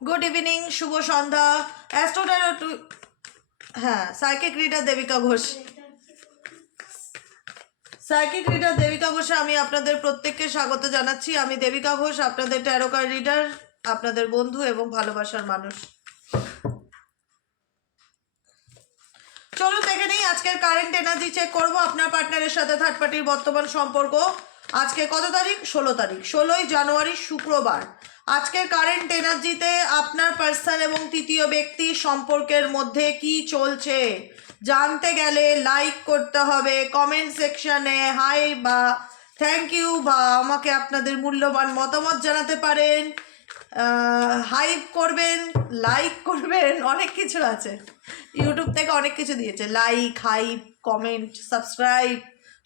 Good evening, শুভ সন্ধ্যা। Astro tarot হ্যাঁ, psychic reader Debika Ghosh. Psychic reader Debika ঘোষে আমি আপনাদের প্রত্যেককে স্বাগত জানাচ্ছি। আমি দেবিকা ঘোষ, আপনাদের ট্যারো কার্ড রিডার, আপনাদের বন্ধু এবং ভালোবাসার মানুষ। চলুন দেখে নিই আজকের কারেন্ট এনার্জি চেক করব আপনার পার্টনারের সাথে থার্ড পার্টির বর্তমান সম্পর্ক। আজকে কত তারিখ? 16 তারিখ, 16ই জানুয়ারি, শুক্রবার। আজকের কারেন্ট এনার্জিতে আপনার পার্সন এবং তৃতীয় ব্যক্তি সম্পর্কের মধ্যে কি চলছে জানতে গেলে লাইক করতে হবে, কমেন্ট সেকশনে হাই বা থ্যাংক ইউ বা আমাকে আপনাদের মূল্যবান মতামত জানাতে পারেন, হাইপ করবেন, লাইক করবেন, অনেক কিছু আছে। ইউটিউব থেকে অনেক কিছু দিয়েছে, লাইক, হাইপ, কমেন্ট, সাবস্ক্রাইব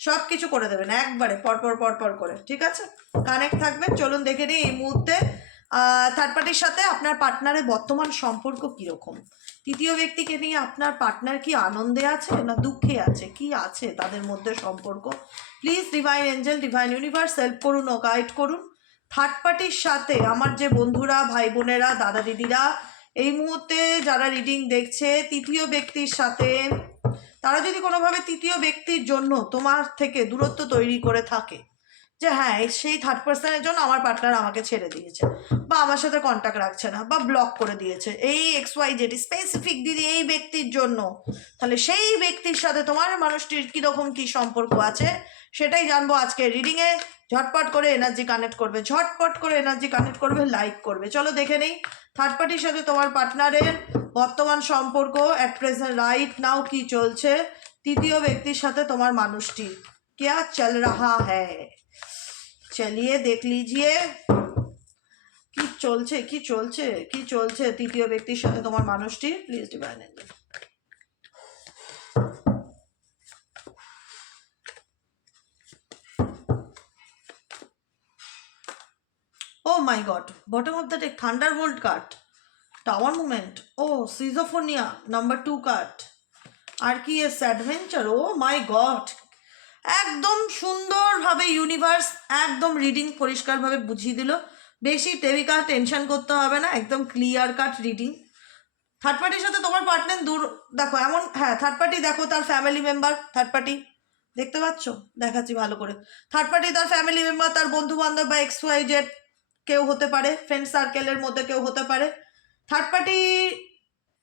সব কিছু করে দেবেন একবারে পরপর করে, ঠিক আছে? কানেক্ট থাকবেন। চলুন দেখে নিই এই মুহূর্তে থার্ড পার্টির সাথে আপনার পার্টনারের বর্তমান সম্পর্ক কীরকম। তৃতীয় ব্যক্তিকে নিয়ে আপনার পার্টনার কি আনন্দে আছে না দুঃখে আছে, কি আছে তাদের মধ্যে সম্পর্ক। Please divine angel, divine universe help করুন ও গাইড করুন। থার্ড পার্টির সাথে আমার যে বন্ধুরা, ভাই বোনেরা, দাদা দিদিরা এই মুহূর্তে যারা রিডিং দেখছে, তৃতীয় ব্যক্তির সাথে তারা যদি কোনোভাবে তৃতীয় ব্যক্তির জন্য তোমার থেকে দূরত্ব তৈরি করে থাকে, যে হ্যাঁ সেই থার্ড পার্সনের জন্য আমার পার্টনার আমাকে ছেড়ে দিয়েছে বা আমার সাথে কন্ট্যাক্ট রাখছে না বা ব্লক করে দিয়েছে, এই XYZ স্পেসিফিক দিদি এই ব্যক্তির জন্য, তাহলে সেই ব্যক্তির সাথে তোমার মানুষটির কীরকম কী সম্পর্ক আছে সেটাই জানবো আজকে রিডিংয়ে। ঝটপট করে এনার্জি কানেক্ট করবে, ঝটপট করে এনার্জি কানেক্ট করবে, লাইক করবে। চলো দেখে নেই থার্ড পার্টির সাথে তোমার পার্টনারের বর্তমান সম্পর্ক অ্যাট প্রেজেন্ট রাইট নাও কি চলছে, তৃতীয় ব্যক্তির সাথে তোমার মানুষটি क्या चल रहा है। चलिए देख लीजिए কি চলছে কি চলছে কি চলছে তৃতীয় ব্যক্তির সাথে তোমার মানুষটি। Please divine Angel. Oh my God, bottom of the deck, Thunderbolt card, Tower Movement, oh Schizophrenia, number 2 card, আর কি S adventure. O my god, একদম সুন্দরভাবে ইউনিভার্স একদম রিডিং পরিষ্কারভাবে বুঝিয়ে দিল। বেশি দেবিকা টেনশন করতে হবে না, একদম ক্লিয়ার কাট রিডিং। থার্ড পার্টির সাথে তোমার পার্টনার দূর দেখো এমন, হ্যাঁ থার্ড পার্টি দেখো তার ফ্যামিলি মেম্বার, থার্ড পার্টি দেখতে পাচ্ছ, দেখাচ্ছি ভালো করে। থার্ড পার্টি তার ফ্যামিলি মেম্বার, তার বন্ধু বান্ধব বা XYZ কেউ হতে পারে, ফ্রেন্ড সার্কেলের মধ্যে কেউ হতে পারে। থার্ড পার্টি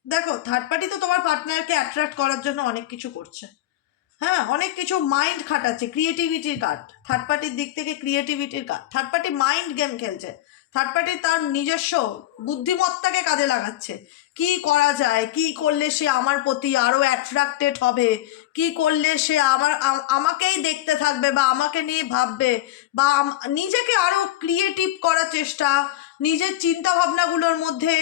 দেখো, থার্ড পার্টি তো তোমার পার্টনারকে অ্যাট্রাক্ট করার জন্য অনেক কিছু করছে, হ্যাঁ অনেক কিছু মাইন্ড খাটাচ্ছে, ক্রিয়েটিভিটির কার্ড থার্ড পার্টির দিক থেকে, ক্রিয়েটিভিটির card. Third party mind game খেলছে, থার্ড পার্টি তার নিজস্ব বুদ্ধিমত্তাকে কাজে লাগাচ্ছে। কি করা যায়, কি করলে সে আমার প্রতি আরও অ্যাট্রাক্টেড হবে, কি করলে সে আমাকেই দেখতে থাকবে বা আমাকে নিয়ে ভাববে বা নিজেকে আরও ক্রিয়েটিভ করার চেষ্টা, নিজের চিন্তা ভাবনাগুলোর মধ্যে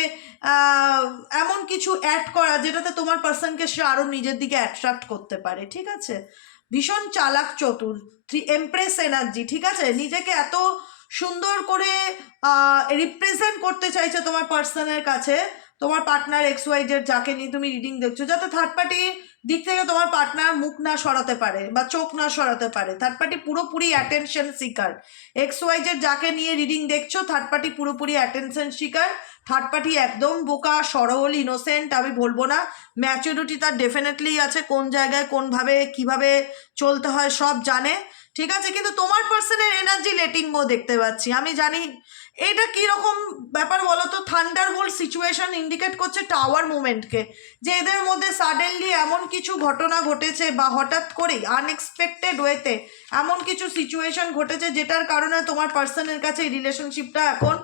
এমন কিছু অ্যাড করা যেটাতে তোমার পার্সনকে সে আরও নিজের দিকে অ্যাট্রাক্ট করতে পারে, ঠিক আছে? ভীষণ চালাক চতুর, এমপ্রেস এনার্জি, ঠিক আছে? নিজেকে এত সুন্দর করে রিপ্রেজেন্ট করতে চাইছে তোমার পার্সনের কাছে, তোমার পার্টনার XYZ যাকে নিয়ে তুমি রিডিং দেখছো, যাতে থার্ড পার্টি দিক থেকে তোমার পার্টনার মুখ না সরাতে পারে বা চোখ না সরাতে পারে। থার্ড পার্টি পুরোপুরি অ্যাটেনশন সিকার। XYZ যাকে নিয়ে রিডিং দেখছো, থার্ড পার্টি পুরোপুরি অ্যাটেনশন সিকার। থার্ড পার্টি একদম বোকা, সরল, ইনোসেন্ট আমি বলবো না, ম্যাচুরিটি তার ডেফিনেটলি আছে, কোন জায়গায় কোনভাবে কিভাবে চলতে হয় সব জানে, ঠিক আছে? কিন্তু তোমার পার্সনের এনার্জি লেটিং গো দেখতে পাচ্ছি। আমি জানি এটা কীরকম ব্যাপার বলো তো। থান্ডারবোল্ট সিচুয়েশন ইন্ডিকেট করছে টাওয়ার মুভমেন্টকে, যে এদের মধ্যে সাডেনলি এমন কিছু ঘটনা ঘটেছে বা হঠাৎ করেই আনএক্সপেক্টেড ওয়েতে এমন কিছু সিচুয়েশন ঘটেছে যেটার কারণে তোমার পার্সনের কাছে এই রিলেশনশিপটা এখন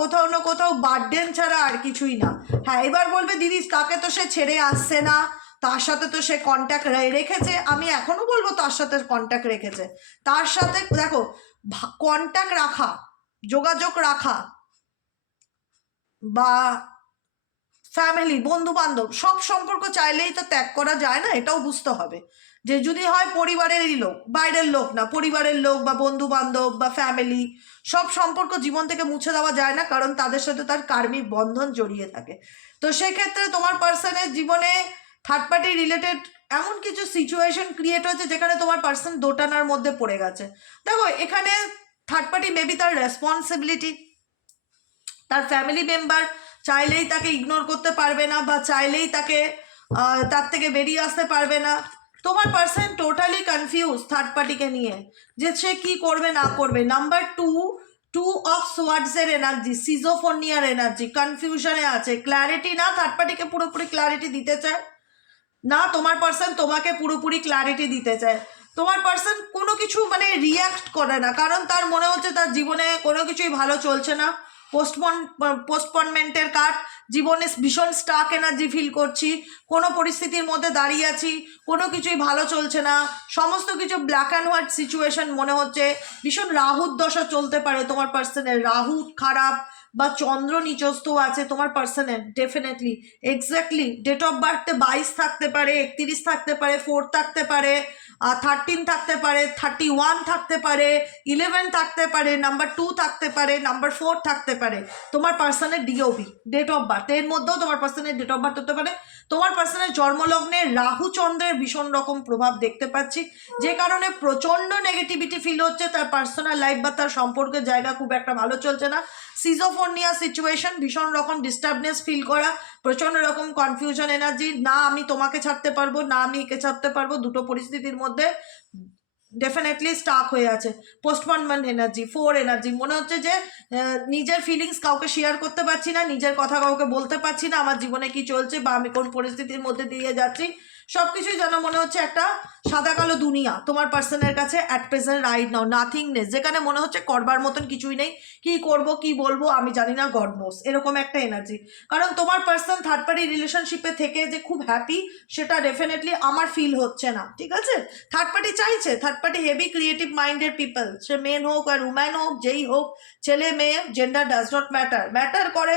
কোথাও না কোথাও বার্ডেন ছাড়া আর কিছুই না। হ্যাঁ এবার বলবে দিদি তাকে তো সে ছেড়ে আসছে না, তার সাথে তো সে কন্ট্যাক্ট রেখেছে। আমি এখনও বলবো তার সাথে কন্ট্যাক্ট রেখেছে। তার সাথে দেখো কন্ট্যাক্ট রাখা, যোগাযোগ রাখা বা ফ্যামিলি, বন্ধু বান্ধব সব সম্পর্ক চাইলেই তো ত্যাগ করা যায় না, এটাও বুঝতে হবে। যে যদি হয় পরিবারেরই লোক, বাইরের লোক না, পরিবারের লোক বা বন্ধু বান্ধব বা ফ্যামিলি, সব সম্পর্ক জীবন থেকে মুছে দেওয়া যায় না, কারণ তাদের সাথে তার কার্মিক বন্ধন জড়িয়ে থাকে। তো সেক্ষেত্রে তোমার পার্সনের জীবনে থার্ড পার্টি রিলেটেড এমন কিছু সিচুয়েশন ক্রিয়েট হয়েছে যেখানে তোমার পার্সন দোটানার মধ্যে পড়ে গেছে। দেখো এখানে থার্ড পার্টি মেবি তার রেসপন্সিবিলিটি, তার ফ্যামিলি মেম্বার চাইলেই তাকে ইগনোর করতে পারবে না, বা চাইলেই তাকে তার থেকে বেরিয়ে আসতে পারবে না। তোমার পার্সন টোটালি কনফিউজ থার্ড পার্টিকে নিয়ে, যে সে কি করবে না করবে। নাম্বার 2, 2 অফ সোয়ার্ডসের এনার্জি, সিজোফোনিয়ার এনার্জি, কনফিউশনে আছে, ক্ল্যারিটি না থার্ড পার্টিকে পুরোপুরি ক্ল্যারিটি দিতে চায়, না তোমার পার্সন তোমাকে পুরোপুরি ক্ল্যারিটি দিতে চায়। তোমার পার্সন কোনো কিছু মানে রিয়াক্ট করে না, কারণ তার মনে হচ্ছে তার জীবনে কোনো কিছুই ভালো চলছে না। পোস্টপনমেন্টের কার্ড, জীবনে ভীষণ স্টাক এনার্জি ফিল করছি, কোনো পরিস্থিতির মধ্যে দাঁড়িয়ে আছি, কোনো কিছুই ভালো চলছে না, সমস্ত কিছু ব্ল্যাক অ্যান্ড হোয়াইট সিচুয়েশন মনে হচ্ছে। ভীষণ রাহুর দশা চলতে পারে তোমার পার্সনের, রাহু খারাপ বা চন্দ্র নিচস্থ আছে তোমার পার্সনের, ডেফিনেটলি এক্স্যাক্টলি ডেট অফ বার্থে 22 থাকতে পারে, 31 থাকতে পারে, 4 থাকতে পারে, 13 থাকতে পারে, 31 থাকতে পারে, 11 থাকতে পারে, নাম্বার 2 থাকতে পারে, নাম্বার 4 থাকতে পারে। তোমার পার্সনের ডিওবি ডেট অফ বার্থ এর মধ্যেও তোমার পার্সনের ডেট অফ বার্থ হতে পারে। তোমার পার্সনের জন্মলগ্নে রাহু চন্দ্রের ভীষণ রকম প্রভাব দেখতে পাচ্ছি, যে কারণে প্রচণ্ড নেগেটিভিটি ফিল হচ্ছে। তার পার্সোনাল লাইফ বা তার সম্পর্কের জায়গা খুব একটা ভালো চলছে না। সিজোফোনিয়া সিচুয়েশন, ভীষণ রকম ডিস্টার্বনেস ফিল করা, প্রচণ্ড রকম কনফিউশন এনার্জি, না আমি তোমাকে ছাড়তে পারবো না আমি একে ছাড়তে পারবো, দুটো পরিস্থিতির মধ্যে ডেফিনেটলি স্টাক হয়ে আছে। পোস্টপনমেন্ট এনার্জি, 4 এনার্জি, মনে হচ্ছে যে নিজের ফিলিংস কাউকে শেয়ার করতে পারছি না, নিজের কথা কাউকে বলতে পারছি না, আমার জীবনে কি চলছে বা আমি কোন পরিস্থিতির মধ্যে দিয়ে যাচ্ছি, সব কিছুই যেন মনে হচ্ছে একটা সাদা কালো দুনিয়া তোমার পার্সনের কাছে at present right now, nothingness, যেখানে মনে হচ্ছে করবার মতন কিছুই নেই, কি করব কি বলবো আমি জানি না, গড নোস, এরকম একটা এনার্জি। কারণ তোমার পার্সন থার্ড পার্টি রিলেশনশিপে থেকে যে খুব হ্যাপি, সেটা ডেফিনেটলি আমার ফিল হচ্ছে না, ঠিক আছে। থার্ড পার্টি চাইছে, থার্ড পার্টি হেভি ক্রিয়েটিভ মাইন্ডের পিপল, সে মেন হোক আর উম্যান হোক, যেই হোক, ছেলে মেয়ে, gender does not matter, matter করে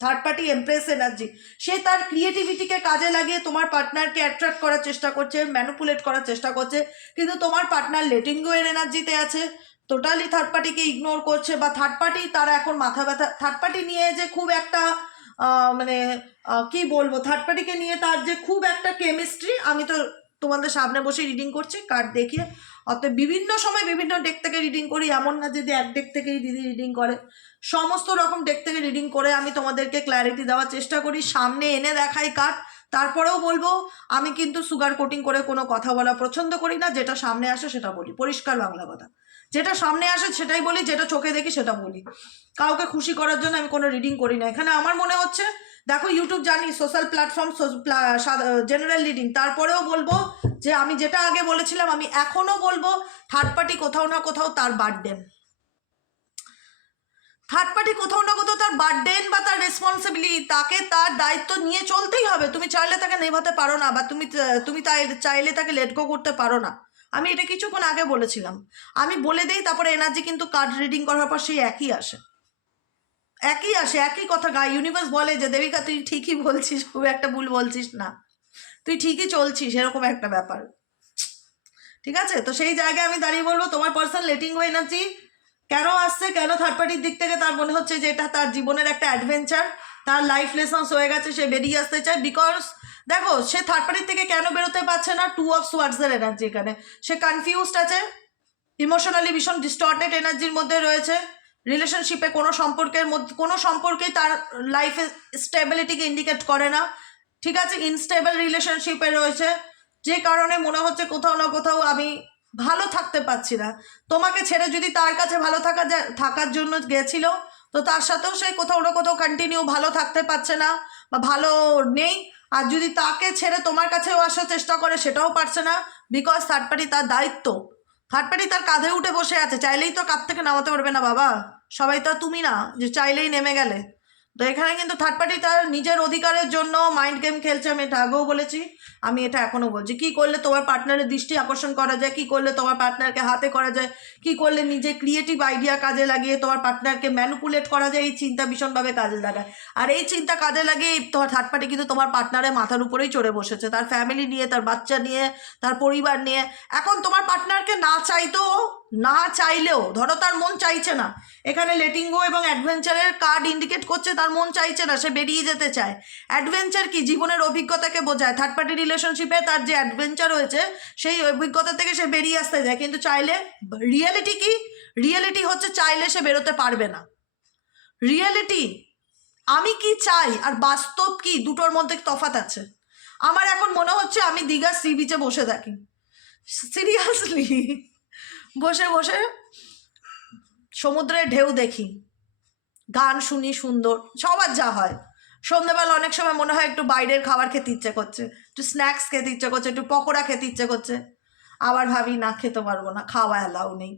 থার্ড পার্টি এমপ্রেস এনার্জি। সে তার ক্রিয়েটিভিটিকে কাজে লাগিয়ে তোমার পার্টনারকে অ্যাট্রাক্ট করার চেষ্টা করছে, ম্যানিপুলেট করার চেষ্টা করছে, কিন্তু তোমার পার্টনার লেটিং গো এর এনার্জিতে আছে, টোটালি থার্ড পার্টিকে ইগনোর করছে, বা থার্ড পার্টি তারা এখন মাথা ব্যথা, থার্ড পার্টি নিয়ে যে খুব একটা মানে কি বলবো, থার্ড পার্টিকে নিয়ে তার যে খুব একটা কেমিস্ট্রি, আমি তো তোমাদের সামনে বসে রিডিং করছি কার্ড দেখিয়ে, অতএব বিভিন্ন সময় বিভিন্ন ডেক থেকে রিডিং করি, এমন না যদি এক ডেক থেকেই দিদি রিডিং করে, সমস্ত রকম ডেক থেকে রিডিং করে আমি তোমাদেরকে ক্ল্যারিটি দেওয়ার চেষ্টা করি, সামনে এনে দেখাই কার্ড। তারপরেও বলবো, আমি কিন্তু সুগার কোটিং করে কোনো কথা বলা পছন্দ করি না, যেটা সামনে আসে সেটা বলি, পরিষ্কার বাংলা কথা, যেটা সামনে আসে সেটাই বলি, যেটা চোখে দেখি সেটা বলি, কাউকে খুশি করার জন্য আমি কোনো রিডিং করি না। এখানে আমার মনে হচ্ছে, দেখো ইউটিউব জানি সোশ্যাল প্ল্যাটফর্ম, জেনারেল রিডিং, তারপরেও বলবো যে আমি যেটা আগে বলেছিলাম আমি এখনো বলবো, থার্ড পার্টি কোথাও না কোথাও তার বার্থডে, থার্ড পার্টি কোথাও না কোথাও তার বার্থডেন বা তার রেসপন্সিবিলিটি, তাকে তার দায়িত্ব নিয়ে চলতেই হবে। তুমি চাইলে তাকে নেভাতে পারো না, বা তুমি চাইলে তাকে লেট গো করতে পারো না। আমি এটা কিছুক্ষণ আগে বলেছিলাম, আমি বলে দিই, তারপরে এনার্জি কিন্তু কার্ড রিডিং করার পর সেই একই আসে, একই আসে, একই কথা গায়ে। ইউনিভার্স বলে যে দেবিকা তুই ঠিকই বলছিস, খুব একটা ভুল বলছিস না, তুই ঠিকই চলছিস, এরকম একটা ব্যাপার, ঠিক আছে। তো সেই জায়গায় আমি দাঁড়িয়ে বলবো, তোমার পার্সন লেটিং গো এনার্জি কেন আসছে, কেন থার্ড পার্টির দিক থেকে তার মনে হচ্ছে যে এটা তার জীবনের একটা অ্যাডভেঞ্চার, তার লাইফ লেসন্স হয়ে গেছে, সে বেরিয়ে আসতে চায়। বিকজ দেখো সে থার্ড পার্টির থেকে কেন বেরোতে পারছে না, 2 অফ সোয়ার্ডসের এনার্জি, এখানে সে কনফিউজড আছে, ইমোশনালি ভীষণ ডিস্টর্টেড এনার্জির মধ্যে রয়েছে, রিলেশনশিপে কোনো সম্পর্কেই তার লাইফে স্টেবিলিটিকে ইন্ডিকেট করে না, ঠিক আছে, ইনস্টেবল রিলেশনশিপে রয়েছে, যে কারণে মনে হচ্ছে কোথাও না কোথাও আমি ভালো থাকতে পারছি না। তোমাকে ছেড়ে যদি তার কাছে ভালো থাকার জন্য গেছিল, তো তার সাথেও সে কোথাও না কোথাও কন্টিনিউ ভালো থাকতে পারছে না বা ভালো নেই। আর যদি তাকে ছেড়ে তোমার কাছেও আসার চেষ্টা করে, সেটাও পারছে না, বিকজ থার্ড পার্টি তার দায়িত্ব, থার্ড পার্টি তার কাঁধে উঠে বসে আছে, চাইলেই তো কাঁধ থেকে নামাতে পারবে না বাবা, সবাই তো তুমি না যে চাইলেই নেমে গেলে। তো এখানে কিন্তু থার্ড পার্টি তার নিজের অধিকারের জন্য মাইন্ড গেম খেলছে, আমি এটা আগেও বলেছি, আমি এটা এখনও বলছি। কী করলে তোমার পার্টনারের দৃষ্টি আকর্ষণ করা যায়, কী করলে তোমার পার্টনারকে হাতে করা যায়, কী করলে নিজে ক্রিয়েটিভ আইডিয়া কাজে লাগিয়ে তোমার পার্টনারকে ম্যানুপুলেট করা যায়, এই চিন্তা ভীষণভাবে কাজে লাগায়। আর এই চিন্তা কাজে লাগিয়ে তোমার থার্ড পার্টি কিন্তু তোমার পার্টনারের মাথার উপরেই চড়ে বসেছে, তার ফ্যামিলি নিয়ে, তার বাচ্চা নিয়ে, তার পরিবার নিয়ে। এখন তোমার পার্টনারকে না চাইলেও ধরো তার মন চাইছে না, এখানে লেটিং গো এবং অ্যাডভেঞ্চারের কার্ড ইন্ডিকেট করছে তার মন চাইছে না, সে বেরিয়ে যেতে চায়। অ্যাডভেঞ্চার কি, জীবনের অভিজ্ঞতাকে বোঝায়। থার্ড পার্টি রিলেশনশিপে তার যে অ্যাডভেঞ্চার হয়েছে, সেই অভিজ্ঞতা থেকে সে বেরিয়ে আসতে যায়, কিন্তু চাইলে, রিয়েলিটি কি, রিয়েলিটি হচ্ছে চাইলে সে বেরোতে পারবে না। রিয়েলিটি আমি কি চাই আর বাস্তব কি, দুটোর মধ্যে তফাৎ আছে। আমার এখন মনে হচ্ছে আমি দীঘার সি বিচে বসে থাকি, সিরিয়াসলি বসে বসে সমুদ্রের ঢেউ দেখি, গান শুনি সুন্দর, সবার যা হয়। সন্ধ্যেবেলা অনেক সময় মনে হয় একটু বাইরের খাবার খেতে ইচ্ছে করছে, একটু স্ন্যাক্স খেতে ইচ্ছে করছে, একটু পকোড়া খেতে ইচ্ছে করছে, আবার ভাবি না খেতে পারবো না, খাওয়া অ্যালাউ নেই।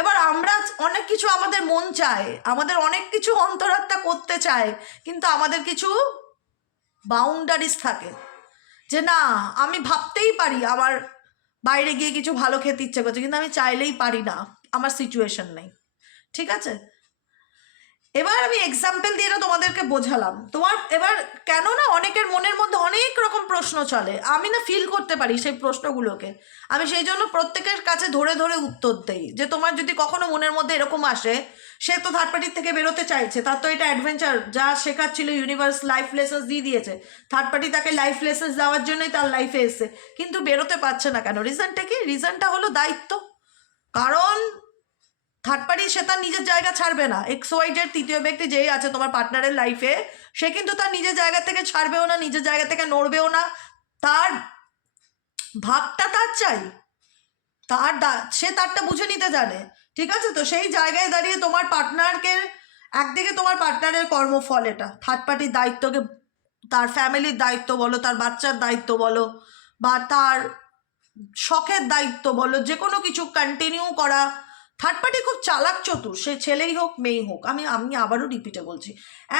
এবার আমরা অনেক কিছু আমাদের মন চায়, আমাদের অনেক কিছু অন্তরাত্মা করতে চায়, কিন্তু আমাদের কিছু বাউন্ডারিজ থাকে যে না আমি ভাবতেই পারি আমার বাইরে গিয়ে কিছু ভালো খেতে ইচ্ছে করছে, কিন্তু আমি চাইলেই পারি না, আমার সিচুয়েশন নেই। ঠিক আছে, এবার আমি এক্সাম্পল দিয়ে এটা তোমাদেরকে বোঝালাম। তোমার এবার কেন না অনেকের মনের মধ্যে অনেক রকম প্রশ্ন চলে, আমি না ফিল করতে পারি সেই প্রশ্নগুলোকে, আমি সেই জন্য প্রত্যেকের কাছে ধরে ধরে উত্তর দেই যে তোমার যদি কখনো মনের মধ্যে এরকম আসে, সে তো থার্ড পার্টির থেকে বেরোতে চাইছে, তার তো এটা অ্যাডভেঞ্চার, যা শেখাচ্ছিল ইউনিভার্স লাইফ লেসেন্স দিয়ে দিয়েছে, থার্ড পার্টি তাকে লাইফ লেসেন্স দেওয়ার জন্যই তার লাইফে এসে, কিন্তু বেরোতে পারছে না কেন? রিজনটা কি? রিজনটা হলো দায়িত্ব। কারণ থার্ড পার্টি সে তার নিজের জায়গা ছাড়বে না, এক্স ওয়াই জেড তৃতীয় ব্যক্তি যেই আছে তোমার পার্টনারের লাইফে, সে কিন্তু তার নিজের জায়গা থেকে ছাড়বেও না, নিজের জায়গা থেকে নড়বেও না, তার ভাগটা তার চাই, সে তারটা বুঝে নিতে জানে। ঠিক আছে, তো সেই জায়গায় দাঁড়িয়ে তোমার পার্টনারকে, একদিকে তোমার পার্টনারের কর্মফল, এটা থার্ড পার্টির দায়িত্বকে, তার ফ্যামিলির দায়িত্ব বলো, তার বাচ্চার দায়িত্ব বলো, বা তার শখের দায়িত্ব বলো, যে কোনো কিছু কন্টিনিউ করা। থার্ড পার্টি খুব চালাক চতুর, সে ছেলেই হোক মেয়েই হোক, আমি আবারও রিপিটে বলছি,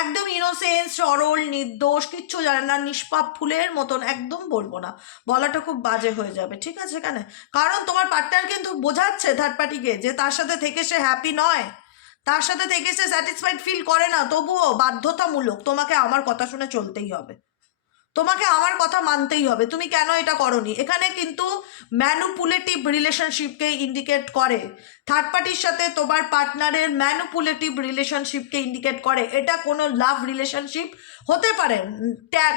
একদম ইনোসেন্স, সরল, নির্দোষ, কিচ্ছু জানে না, নিষ্পাপ ফুলের মতন, একদম বলবো না, বলাটা খুব বাজে হয়ে যাবে। ঠিক আছে, কেন? কারণ তোমার পার্টনার কিন্তু বোঝাচ্ছে থার্ড পার্টিকে যে তার সাথে থেকে সে হ্যাপি নয়, তার সাথে থেকে সে স্যাটিসফাইড ফিল করে না, তবুও বাধ্যতামূলক তোমাকে আমার কথা শুনে চলতেই হবে, তোমাকে আমার কথা মানতেই হবে, তুমি কেন এটা করনি। এখানে কিন্তু ম্যানুপুলেটিভ রিলেশনশিপকে ইন্ডিকেট করে, থার্ড পার্টির সাথে তোমার পার্টনারের ম্যানুপুলেটিভ রিলেশনশিপকে ইন্ডিকেট করে। এটা কোনো লাভ রিলেশনশিপ হতে পারে, ট্যাগ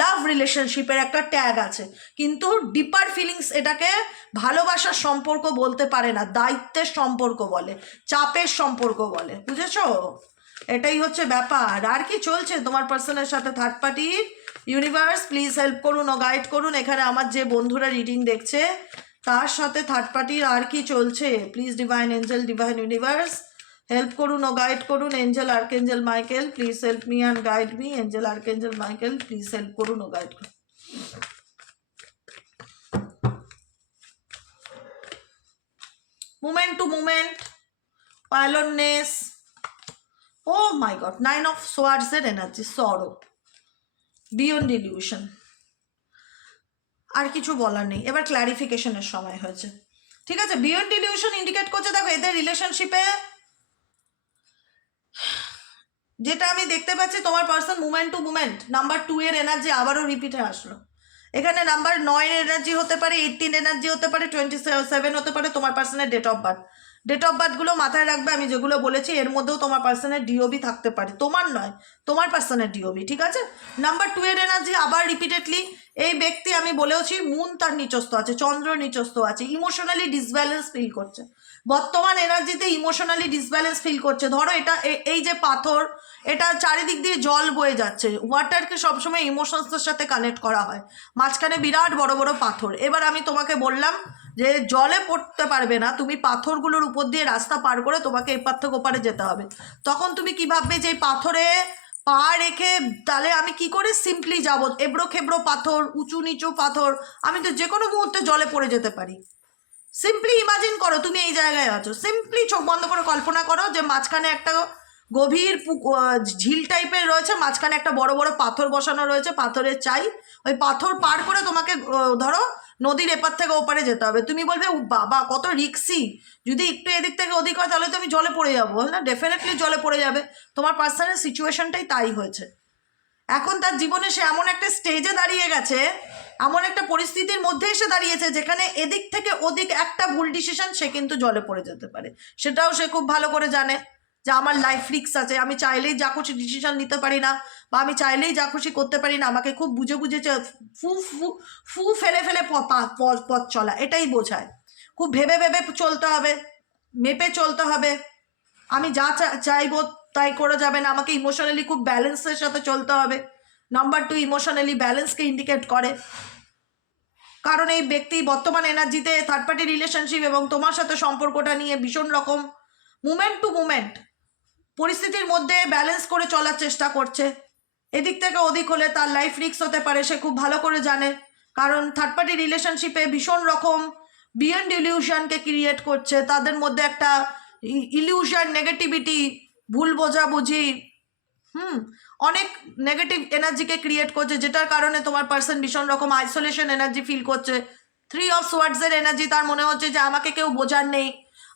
লাভ রিলেশনশিপের একটা ট্যাগ আছে, কিন্তু ডিপার ফিলিংস এটাকে ভালোবাসার সম্পর্ক বলতে পারে না, দায়িত্বের সম্পর্ক বলে, চাপের সম্পর্ক বলে, বুঝেছো? এটাই হচ্ছে ব্যাপার। আর কি চলছে তোমার পার্সনের সাথে থার্ড পার্টির? ইউনিভার্স প্লিজ হেল্প করুন ও গাইড করুন, এখানে আমার যে বন্ধুরা রিডিং দেখছে তার সাথে থার্ড পার্টির আর কি চলছে, please divine angel, divine universe help করুন ও গাইড করুন। Angel archangel Michael please help me and guide me, angel archangel Michael please help করুন ও গাইড করুন। মুমেন্ট টু মুমেন্ট, পাইলনেস, oh my god, 9 of swords এর এনার্জি, সরো, বিয়ন্ড ইলিউশন, আর কিছু বলার নেই, এবার ক্ল্যারিফিকেশনের সময় হয়েছে। ঠিক আছে, বিয়ন্ড ইলিউশন ইন্ডিকেট করছে, দেখো এদের রিলেশনশিপে যেটা আমি দেখতে পাচ্ছি, তোমার person moment to moment, number 2 এর এনার্জি আবারও রিপিটে আসলো। এখানে নাম্বার 9 এর এনার্জি হতে পারে, 18 এনার্জি হতে পারে, 27 হতে পারে, তোমার পার্সনের date of birth. Date of বার্থগুলো মাথায় রাখবে, আমি যেগুলো বলেছি এর মধ্যেও তোমার পার্সনের ডিওবি থাকতে পারে, তোমার নয়, তোমার পার্সনের ডিওবি। ঠিক আছে, নাম্বার 2 এর এনার্জি আবার রিপিটেডলি, এই ব্যক্তি আমি বলেওছি মুন তার নিচস্থ আছে, চন্দ্র নিচস্থ আছে, ইমোশনালি ডিসব্যালেন্স ফিল করছে, বর্তমান এনার্জিতে ইমোশনালি ডিসব্যালেন্স ফিল করছে। ধরো এটা এই যে পাথর, এটা চারিদিক দিয়ে জল বয়ে যাচ্ছে, ওয়াটারকে সবসময় ইমোশনসের সাথে কানেক্ট করা হয়, মাঝখানে বিরাট বড় বড় পাথর। এবার আমি তোমাকে বললাম যে জলে পড়তে পারবে না, তুমি পাথরগুলোর উপর দিয়ে রাস্তা পার করে তোমাকে এপার থেকে ওপারে যেতে হবে, তখন তুমি কি ভাববে যে পাথরে পা রেখে তাহলে আমি কি করে সিম্পলি যাবো, এবড়ো খেবড়ো পাথর, উঁচু নিচু পাথর, আমি তো যে কোনো মুহূর্তে জলে পড়ে যেতে পারি। সিম্পলি ইমাজিন করো তুমি এই জায়গায় আছো, সিম্পলি চোখ বন্ধ করে কল্পনা করো যে মাঝখানে একটা গভীর ঝিল টাইপের রয়েছে, মাঝখানে একটা বড় বড় পাথর বসানো রয়েছে, পাথরের চাই, ওই পাথর পার করে তোমাকে ধরো নদীর এপার থেকে ওপারে যেতে হবে। তুমি বলবে বাবা কত রিক্সি, যদি একটু এদিক থেকে ওদিক হয় তাহলে তো আমি জলে পড়ে যাবো, না ডেফিনেটলি জলে পড়ে যাবে। তোমার পার্সোনাল সিচুয়েশনটাই তাই হয়েছে, এখন তার জীবনে সে এমন একটা স্টেজে দাঁড়িয়ে গেছে, এমন একটা পরিস্থিতির মধ্যে এসে দাঁড়িয়েছে যেখানে এদিক থেকে ওদিক একটা ভুল ডিসিশন সে কিন্তু জলে পড়ে যেতে পারে, সেটাও সে খুব ভালো করে জানে যে আমার লাইফ রিস্ক আছে, আমি চাইলেই যা খুশি ডিসিশন নিতে পারি না, বা আমি চাইলেই যা খুশি করতে পারি না, আমাকে খুব বুঝে বুঝে ফু ফু ফু ফেলে ফেলে পথ চলা, এটাই বোঝায়। খুব ভেবে ভেবে চলতে হবে, মেপে চলতে হবে, আমি যা চাইবো তাই করা যাবে না, আমাকে ইমোশনালি খুব ব্যালেন্সের সাথে চলতে হবে। নাম্বার 2 ইমোশনালি ব্যালেন্সকে ইন্ডিকেট করে, কারণ এই ব্যক্তি বর্তমান এনার্জিতে থার্ড পার্টি রিলেশনশিপ এবং তোমার সাথে সম্পর্কটা নিয়ে ভীষণ রকম মুমেন্ট টু মুমেন্ট পরিস্থিতির মধ্যে ব্যালেন্স করে চলার চেষ্টা করছে। এদিক থেকে ওদিক হলে তার লাইফ রিস্ক হতে পারে, সে খুব ভালো করে জানে, কারণ থার্ড পার্টি রিলেশনশিপে ভীষণ রকম বিয়ন্ড ইলিউশনকে ক্রিয়েট করছে, তাদের মধ্যে একটা ইলিউশন, নেগেটিভিটি, ভুল বোঝাবুঝি, অনেক নেগেটিভ এনার্জিকে ক্রিয়েট করছে, যেটার কারণে তোমার পার্সন ভীষণ রকম আইসোলেশন এনার্জি ফিল করছে। 3 অফ সোয়ার্ডসের এনার্জি, তার মনে হচ্ছে যে আমাকে কেউ বোঝার নেই,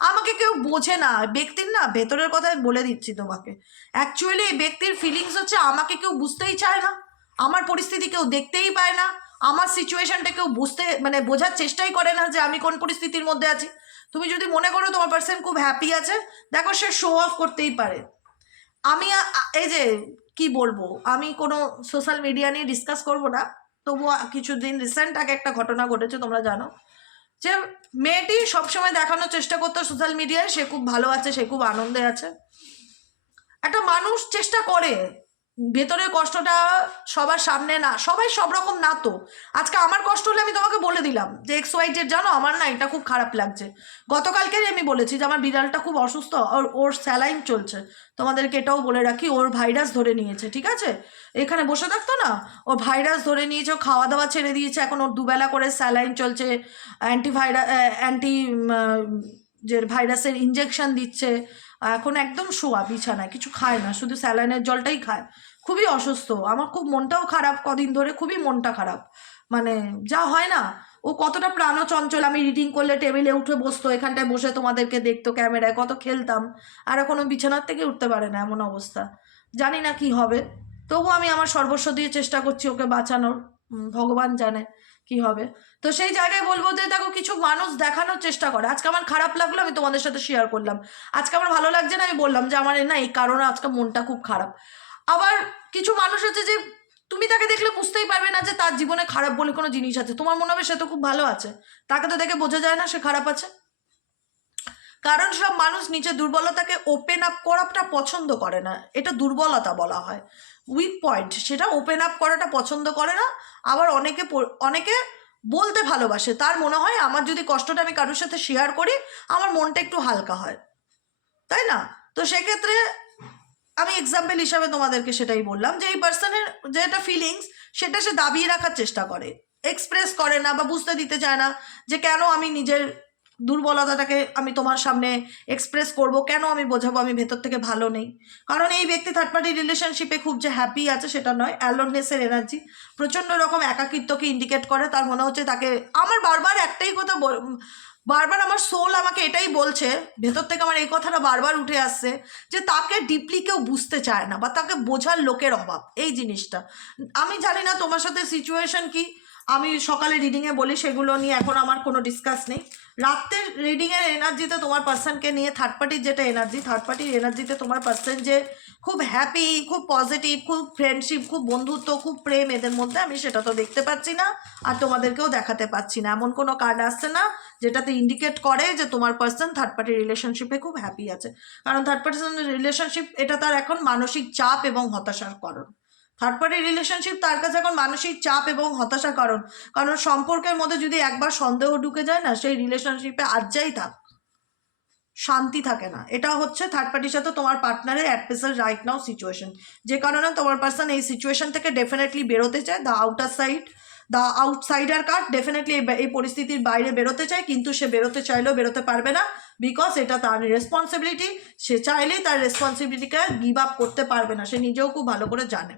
আমাকে কেউ বোঝে না। ব্যক্তির না ভেতরের কথা বলে দিচ্ছি তোমাকে, অ্যাকচুয়ালি এই ব্যক্তির ফিলিংস হচ্ছে আমাকে কেউ বুঝতেই চায় না, আমার পরিস্থিতি কেউ দেখতেই পায় না, আমার সিচুয়েশনটা কেউ বুঝতে মানে বোঝার চেষ্টাই করে না যে আমি কোন পরিস্থিতির মধ্যে আছি। তুমি যদি মনে করো তোমার পার্সন খুব হ্যাপি আছে, দেখো সে শো অফ করতেই পারে। আমি এই যে কি বলবো, আমি কোনো সোশ্যাল মিডিয়া নিয়ে ডিসকাস করবো না, তবুও কিছুদিন রিসেন্ট আগে একটা ঘটনা ঘটেছে, তোমরা জানো যে মেয়েটি সবসময় দেখানোর চেষ্টা করতো সোশ্যাল মিডিয়ায় সে খুব ভালো আছে, সে খুব আনন্দে আছে। একটা মানুষ চেষ্টা করে ভেতরের কষ্টটা সবার সামনে, না সবাই সব রকম না তো। আজকে আমার কষ্ট হলে আমি তোমাকে বলে দিলাম যে XYZ জানো আমার না এটা খুব খারাপ লাগছে। গতকালকেই আমি বলেছি যে আমার বিড়ালটা খুব অসুস্থ, ওর স্যালাইন চলছে। তোমাদেরকে এটাও বলে রাখি, ওর ভাইরাস ধরে নিয়েছে, ঠিক আছে? এখানে বসে থাকতো না, ওর ভাইরাস ধরে নিয়েছে, ও খাওয়া দাওয়া ছেড়ে দিয়েছে, এখন ওর দুবেলা করে স্যালাইন চলছে, অ্যান্টি যে ভাইরাসের ইঞ্জেকশন দিচ্ছে, এখন একদম শোয়া বিছানায়, কিছু খায় না, শুধু স্যালাইনের জলটাই খায়, খুবই অসুস্থ। আমার খুব মনটাও খারাপ, কদিন ধরে খুবই মনটা খারাপ, মানে যা হয় না। ও কতটা প্রাণচঞ্চল, আমি রিডিং করলে টেবিলে উঠে বসতো, এখানটায় বসে তোমাদেরকে দেখতো ক্যামেরায়, কত খেলতাম, আর এখনও বিছানার থেকে উঠতে পারে না, এমন অবস্থা। জানি না কি হবে, তবু আমি আমার সর্বস্ব দিয়ে চেষ্টা করছি ওকে বাঁচানোর, ভগবান জানে কি হবে। তো সেই জায়গায় বলবো যে দেখো কিছু মানুষ দেখানোর চেষ্টা করে, আজকে আমার খারাপ লাগলো আমি তোমাদের সাথে শেয়ার করলাম, আজকে আমার ভালো লাগছে না আমি বললাম যে আমার না এই কারণে আজকে মনটা খুব খারাপ। আবার কিছু মানুষ আছে যে তুমি তাকে দেখলে বুঝতেই পারবে না যে তার জীবনে খারাপ বলে কোনো জিনিস আছে, তোমার মনে হবে সে তো খুব ভালো আছে, তাকে তো দেখে বোঝা যায় না সে খারাপ আছে। কারণ সব মানুষ নিজের দুর্বলতাকে ওপেন আপ করাটা পছন্দ করে না, এটা দুর্বলতা বলা হয়, উইক পয়েন্ট, সেটা ওপেন আপ করাটা পছন্দ করে না। আবার অনেকে বলতে ভালোবাসে, তার মনে হয় আমার যদি কষ্টটা আমি কারোর সাথে শেয়ার করি আমার মনটা একটু হালকা হয়, তাই না? তো সেক্ষেত্রে আমি এক্সাম্পল হিসাবে তোমাদেরকে সেটাই বললাম যে এই পার্সনের যে একটা ফিলিংস সেটা সে দাবিয়ে রাখার চেষ্টা করে, এক্সপ্রেস করে না বা বুঝতে দিতে চায় না যে কেন আমি নিজের দুর্বলতাটাকে আমি তোমার সামনে এক্সপ্রেস করব, কেন আমি বোঝাবো আমি ভেতর থেকে ভালো নেই। কারণ এই ব্যক্তি থার্ড পার্টি রিলেশনশিপে খুব যে হ্যাপি আছে সেটা নয়, অ্যালোননেসের এনার্জি প্রচণ্ড রকম একাকিত্বকে ইন্ডিকেট করে। তার মনে হচ্ছে তাকে আমার বারবার একটাই কথা বারবার আমার সোল আমাকে এটাই বলছে, ভেতর থেকে আমার এই কথাটা বারবার উঠে আসছে যে তাকে ডিপলি কেউ বুঝতে চায় না বা তাকে বোঝার লোকের অভাব, এই জিনিসটা। আমি জানি না তোমার সাথে সিচুয়েশন কি, আমি সকালে রিডিংয়ে বলি সেগুলো নিয়ে এখন আমার কোনো ডিসকাস নেই। রাতের রিডিংয়ের এনার্জিতে তোমার পার্সনকে নিয়ে থার্ড পার্টির যেটা এনার্জি, থার্ড পার্টির এনার্জিতে তোমার পার্সন যে খুব হ্যাপি, খুব পজিটিভ, খুব ফ্রেন্ডশিপ, খুব বন্ধুত্ব, খুব প্রেম এদের মধ্যে, আমি সেটা তো দেখতে পাচ্ছি না আর তোমাদেরকেও দেখাতে পাচ্ছি না। এমন কোনো কার্ড আসছে না যেটাতে ইন্ডিকেট করে যে তোমার পার্সন থার্ড পার্টি রিলেশনশিপে খুব হ্যাপি আছে। কারণ থার্ড পার্টি রিলেশনশিপ এটা তার এখন মানসিক চাপ এবং হতাশার কারণ। থার্ড পার্টি রিলেশনশিপ তার কাছে এখন মানসিক চাপ এবং হতাশার কারণ। কারণ সম্পর্কের মধ্যে যদি একবার সন্দেহ ঢুকে যায় না, সেই রিলেশনশিপে আজ যাই থাক শান্তি থাকে না। এটা হচ্ছে থার্ড পার্টির সাথে তোমার পার্টনারের at present right now situation, যে কারণে তোমার পার্সন এই সিচুয়েশন থেকে ডেফিনেটলি বেরোতে চায়। দ্য আউটসাইডার কার্ড ডেফিনেটলি এই পরিস্থিতির বাইরে বেরোতে চায়, কিন্তু সে বেরোতে চাইলেও বেরোতে পারবে না, বিকজ এটা তার রেসপন্সিবিলিটি। সে চাইলেই তার রেসপন্সিবিলিটিকে গিভ আপ করতে পারবে না, সে নিজেও খুব ভালো করে জানে।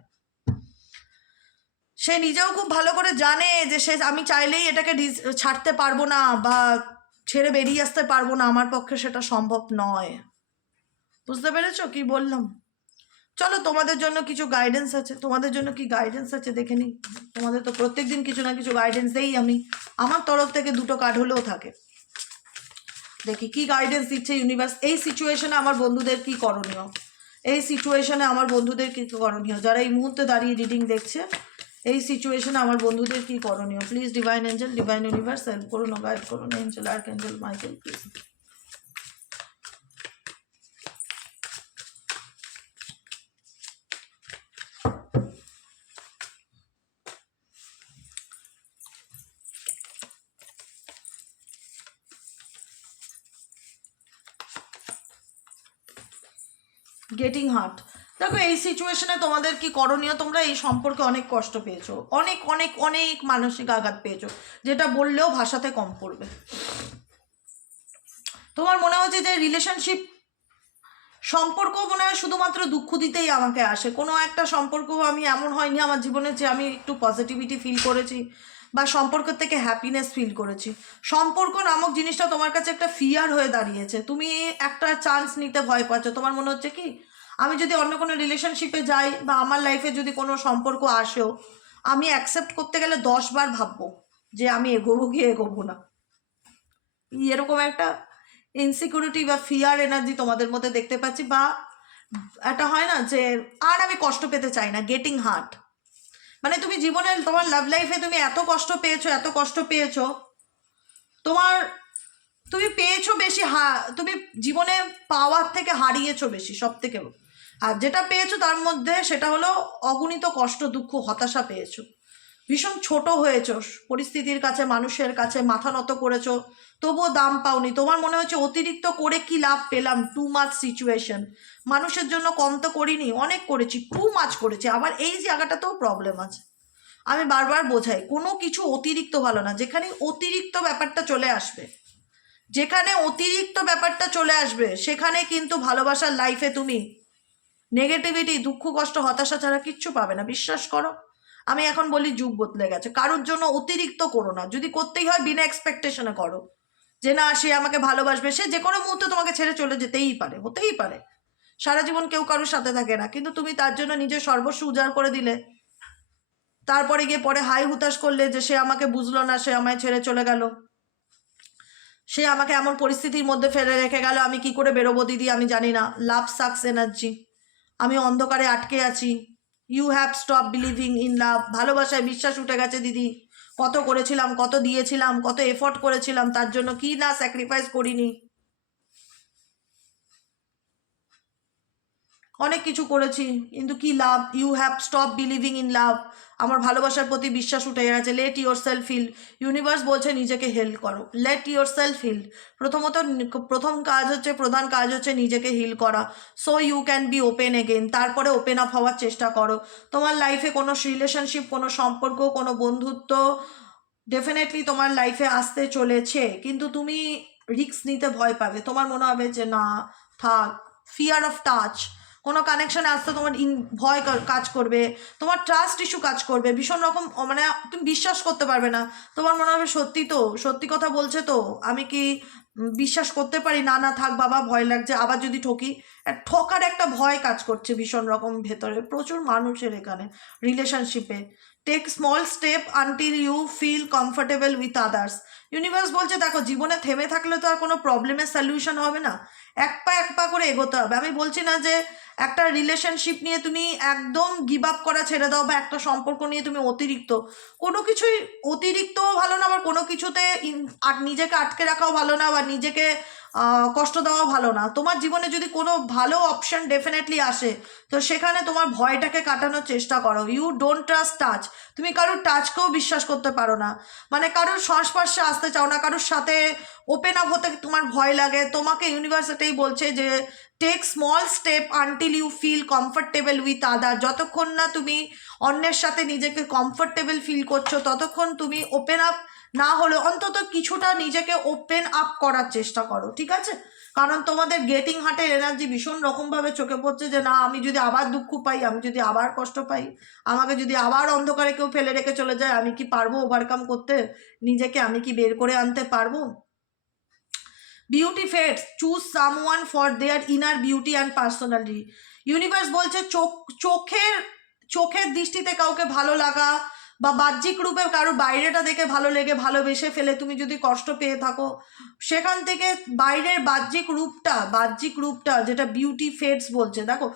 সে নিজেও খুব ভালো করে জানে যে আমি চাইলেই এটাকে ছাড়তে পারবো না বা ছেড়ে বেরিয়ে আসতে পারবো না, আমার পক্ষে সেটা সম্ভব নয়। বুঝতে পেরেছো কি বললাম? চলো তোমাদের জন্য কিছু গাইডেন্স আছে, তোমাদের জন্য কি গাইডেন্স আছে দেখে নিই। তোমাদের তো প্রত্যেকদিন কিছু না কিছু গাইডেন্স দেই আমি, আমার তরফ থেকে 2টো কার্ড হলেও থাকে। দেখি কি গাইডেন্স দিচ্ছে ইউনিভার্স এই সিচুয়েশনে আমার বন্ধুদের কি করণীয়, এই সিচুয়েশনে আমার বন্ধুদের কি করণীয়, যারা এই মুহূর্তে দাঁড়িয়ে রিডিং দেখছে এই সিচুয়েশনে আমার বন্ধুদের কি করণীয়। Please divine angel, divine universe help করুন, গাইড করুন, angel archangel Michael please. Getting hurt. দেখো এই সিচুয়েশনে তোমাদের কি করণীয়, তোমরা এই সম্পর্কে অনেক কষ্ট পেয়েছো, অনেক অনেক অনেক মানসিক আঘাত পেয়েছো, যেটা বললেও ভাষাতে কম পড়বে। তোমার মনে হচ্ছে যে রিলেশনশিপ সম্পর্ক মনে হয় শুধুমাত্র দুঃখ দিতেই আমাকে আসে। কোনো একটা সম্পর্ক আমি এমন হয়নি আমার জীবনে যে আমি একটু পজিটিভিটি ফিল করেছি বা সম্পর্ক থেকে হ্যাপিনেস ফিল করেছি। সম্পর্ক নামক জিনিসটা তোমার কাছে একটা ফিয়ার হয়ে দাঁড়িয়েছে, তুমি একটা চান্স নিতে ভয় পাচ্ছ। তোমার মনে হচ্ছে কি আমি যদি অন্য কোনো রিলেশনশিপে যাই বা আমার লাইফে যদি কোনো সম্পর্ক আসেও, আমি অ্যাকসেপ্ট করতে গেলে 10 বার ভাববো যে আমি এগোবো কি এগোবো না। এরকম একটা ইনসিকিউরিটি বা ফিয়ার এনার্জি তোমাদের মধ্যে দেখতে পাচ্ছি। বা একটা হয় না যে আর আমি কষ্ট পেতে চাই না, গেটিং হার্ট। মানে তুমি জীবনে তোমার লাভ লাইফে তুমি এত কষ্ট পেয়েছো, এত কষ্ট পেয়েছো, তুমি পেয়েছো বেশি, তুমি জীবনে পাওয়ার থেকে হারিয়েছো বেশি সব থেকে। আর যেটা পেয়েছো তার মধ্যে সেটা হলো অগণিত কষ্ট, দুঃখ, হতাশা পেয়েছো। ভীষণ ছোট হয়েছো পরিস্থিতির কাছে, মানুষের কাছে মাথা নত করেছো, তবুও দাম পাওনি। তোমার মনে হচ্ছে অতিরিক্ত করে কি লাভ পেলাম, টু মাচ সিচুয়েশন। মানুষের জন্য কম তো করিনি, অনেক করেছি, টু মাচ করেছি। আবার এই জায়গাটাতেও প্রবলেম আছে। আমি বারবার বোঝাই কোনো কিছু অতিরিক্ত ভালো না। যেখানে অতিরিক্ত ব্যাপারটা চলে আসবে, যেখানে অতিরিক্ত ব্যাপারটা চলে আসবে সেখানে কিন্তু ভালোবাসার লাইফে তুমি নেগেটিভিটি, দুঃখ, কষ্ট, হতাশা ছাড়া কিচ্ছু পাবে না, বিশ্বাস করো। আমি এখন বলি যুগ বদলে গেছে, কারোর জন্য অতিরিক্ত করো না। যদি করতেই হয় বিনা এক্সপেকটেশনে করো, যে না সে আমাকে ভালোবাসবে। সে যে কোনো মুহূর্তে তোমাকে ছেড়ে চলে যেতেই পারে, হতেই পারে। সারা জীবন কেউ কারোর সাথে থাকে না, কিন্তু তুমি তার জন্য নিজের সর্বস্ব উজাড় করে দিলে, তারপরে গিয়ে পরে হাই হুতাশ করলে যে সে আমাকে বুঝলো না, সে আমায় ছেড়ে চলে গেল, সে আমাকে এমন পরিস্থিতির মধ্যে ফেলে রেখে গেল, আমি কি করে বেরোবো দিদি আমি জানি না। লাভ সাকস এনার্জি, আমি অন্ধকারে আটকে আছি। You have stop believing in love. ভালোবাসায় বিশ্বাস উঠে গেছে দিদি। কত করেছিলাম, কত দিয়েছিলাম, কত এফোর্ট করেছিলাম, তার জন্য কি না স্যাক্রিফাইস করিনি। অনেক কিছু করেছি, কিন্তু কি লাভ? You have stop believing in love. আমার ভালোবাসার প্রতি বিশ্বাস উঠে গেছে। Let yourself heal. Universe বলছে নিজেকে হেল করো, লেট ইউর সেলফ হিল। প্রথমত প্রথম কাজ হচ্ছে, প্রধান কাজ হচ্ছে নিজেকে হিল করা, so you can be open again. তারপরে ওপেন আপ হওয়ার চেষ্টা করো। তোমার লাইফে কোনো রিলেশনশিপ, কোনো সম্পর্ক, কোনো বন্ধুত্ব ডেফিনেটলি তোমার লাইফে আসতে চলেছে, কিন্তু তুমি রিস্ক নিতে ভয় পাবে। তোমার মনে হবে যে না থাক, ফিয়ার অফ টাচ। কোনো কানেকশানে আসতে তোমার ভয় কাজ করবে, তোমার ট্রাস্ট ইস্যু কাজ করবে, ভীষণ রকম, মানে তুমি বিশ্বাস করতে পারবে না। তোমার মনে হবে সত্যি তো, সত্যি কথা বলছে তো, আমি কি বিশ্বাস করতে পারি? না না থাক বাবা, ভয় লাগছে, আবার যদি ঠকি। ঠকার একটা ভয় কাজ করছে ভীষণ রকম ভেতরে, প্রচুর মানুষের এখানে রিলেশনশিপে। Take small step until you feel comfortable with others. Universe বলছে দেখো জীবনে থেমে থাকলে তো আর কোনো প্রবলেমের সলিউশন হবে না, এক পা করে এগোতে হবে। আমি বলছি না যে একটা রিলেশনশিপ নিয়ে তুমি একদম গিভ আপ করা ছেড়ে দাও, বা একটা সম্পর্ক নিয়ে তুমি অতিরিক্ত, কোনো কিছুই অতিরিক্তও ভালো না, আবার কোনো কিছুতে নিজেকে আটকে রাখাও ভালো না, বা নিজেকে কষ্ট দেওয়াও ভালো না। তোমার জীবনে যদি কোনো ভালো অপশন ডেফিনেটলি আসে, তো সেখানে তোমার ভয়টাকে কাটানোর চেষ্টা করো। You don't trust touch. তুমি কারোর টাচকেও বিশ্বাস করতে পারো না, মানে কারোর সংস্পর্শে আসতে চাও না, কারোর সাথে ওপেন আপ হতে তোমার ভয় লাগে। তোমাকে ইউনিভার্স এটাই বলছে যে take small step until you feel comfortable with other. যতক্ষণ না তুমি অন্যের সাথে নিজেকে কমফর্টেবল ফিল করছো, ততক্ষণ তুমি ওপেন আপ না হলে অন্তত কিছুটা নিজেকে ওপেন আপ করার চেষ্টা করো, ঠিক আছে? কারণ তোমাদের গেটিং হার্টের এনার্জি ভীষণ রকমভাবে চোখে পড়ছে যে না আমি যদি আবার দুঃখ পাই, আমি যদি আবার কষ্ট পাই, আমাকে যদি আবার অন্ধকারে কেউ ফেলে রেখে চলে যায়, আমি কি পারবো ওভারকাম করতে নিজেকে? আমি কি বের করে আনতে পারবো? Beauty fades, choose someone for their inner beauty and personality. Universe বলছে চোখের দৃষ্টিতে কাউকে ভালো লাগা, বা বাহ্যিক রূপে কারোর বাইরেটা দেখে ভালো লেগে ভালোবেসে ফেলে তুমি যদি কষ্ট পেয়ে থাকো, সেখান থেকে বাইরের বাহ্যিক রূপটা যেটা বিউটি ফেডস বলছে। দেখো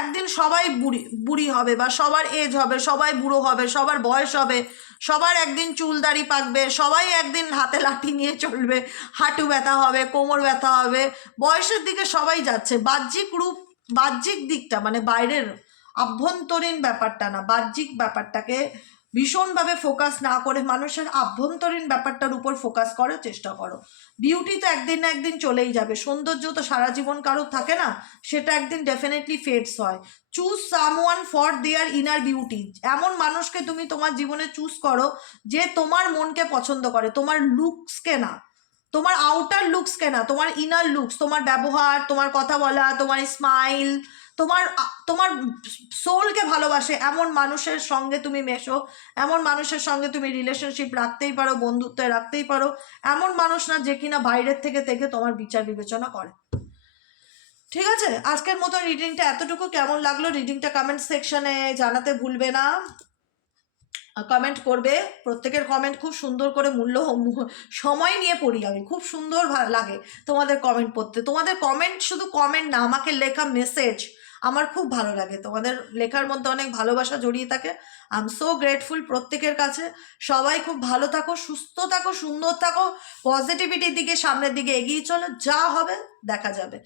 একদিন সবাই বুড়ি হবে, বা সবার এজ হবে, সবাই বুড়ো হবে, সবার বয়স হবে, সবার একদিন চুল দাড়ি পাকবে, সবাই একদিন হাতে লাঠি নিয়ে চলবে, হাঁটু ব্যথা হবে, কোমর ব্যথা হবে, বয়সের দিকে সবাই যাচ্ছে। বাহ্যিক দিকটা মানে বাইরের আভ্যন্তরীণ ব্যাপারটা না, বাহ্যিক ব্যাপারটাকে ভীষণভাবে ফোকাস না করে মানুষের আভ্যন্তরীণ ব্যাপারটার উপর ফোকাস করার চেষ্টা করো। বিউটি তো একদিন না একদিন চলেই যাবে, সৌন্দর্য তো সারা জীবন কারোর থাকে না, সেটা একদিন ডেফিনেটলি ফেডস হয়। Choose someone for their inner beauty, এমন মানুষকে তুমি তোমার জীবনে চুজ করো যে তোমার মনকে পছন্দ করে, তোমার লুকসকে না, তোমার আউটার লুকসকে না, তোমার ইনার লুকস, তোমার ব্যবহার, তোমার কথা বলা, তোমার স্মাইল, তোমার তোমার সোলকে ভালোবাসে এমন মানুষের সঙ্গে তুমি মেশো, এমন মানুষের সঙ্গে তুমি রিলেশনশিপ রাখতেই পারো, বন্ধুত্বে রাখতেই পারো, এমন মানুষ না যে কিনা বাইরের থেকে তোমার বিচার বিবেচনা করে। ঠিক আছে, আজকের মতো রিডিংটা এতটুকু। কেমন লাগলো রিডিংটা কমেন্ট সেকশনে জানাতে ভুলবে না, কমেন্ট করবে। প্রত্যেকের কমেন্ট খুব সুন্দর করে সময় নিয়ে পড়ি আমি, খুব সুন্দর লাগে তোমাদের কমেন্ট পড়তে। তোমাদের কমেন্ট শুধু কমেন্ট না, আমাকে লেখা মেসেজ আমার খুব ভালো লাগে, তোমাদের লেখার মধ্যে অনেক ভালোবাসা জড়িয়ে থাকে। আই এম সো গ্রেটফুল প্রত্যেকের কাছে। সবাই খুব ভালো থাকো, সুস্থ থাকো, সুন্দর থাকো, পজিটিভিটির দিকে সামনের দিকে এগিয়ে চলো, যা হবে দেখা যাবে।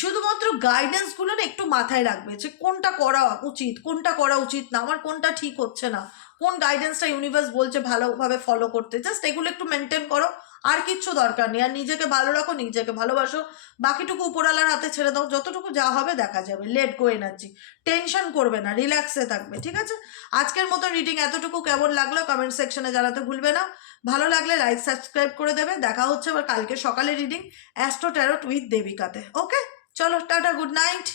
শুধুমাত্র গাইডেন্সগুলো না একটু মাথায় রাখবে যে কোনটা করা উচিত, কোনটা করা উচিত না, আমার কোনটা ঠিক হচ্ছে না, কোন গাইডেন্সটা ইউনিভার্স বলছে ভালোভাবে ফলো করতে, জাস্ট এগুলো একটু মেনটেন করো, আর কিচ্ছু দরকার নেই। আর নিজেকে ভালো রাখো, নিজেকে ভালোবাসো, বাকিটুকু উপরওয়ালার হাতে ছেড়ে দাও, যতটুকু যা হবে দেখা যাবে। লেট গো এনার্জি, টেনশন করবে না, রিল্যাক্সে থাকবে। ঠিক আছে, আজকের মতো রিডিং এতটুকু। কেমন লাগলো কমেন্ট সেকশনে জানাতে ভুলবে না। ভালো লাগলে লাইক সাবস্ক্রাইব করে দেবে। দেখা হচ্ছে আবার কালকে সকালে রিডিং অ্যাস্ট্রো ট্যারোট উইথ দেবিকাতে। ওকে, চলো টাটা, গুড নাইট।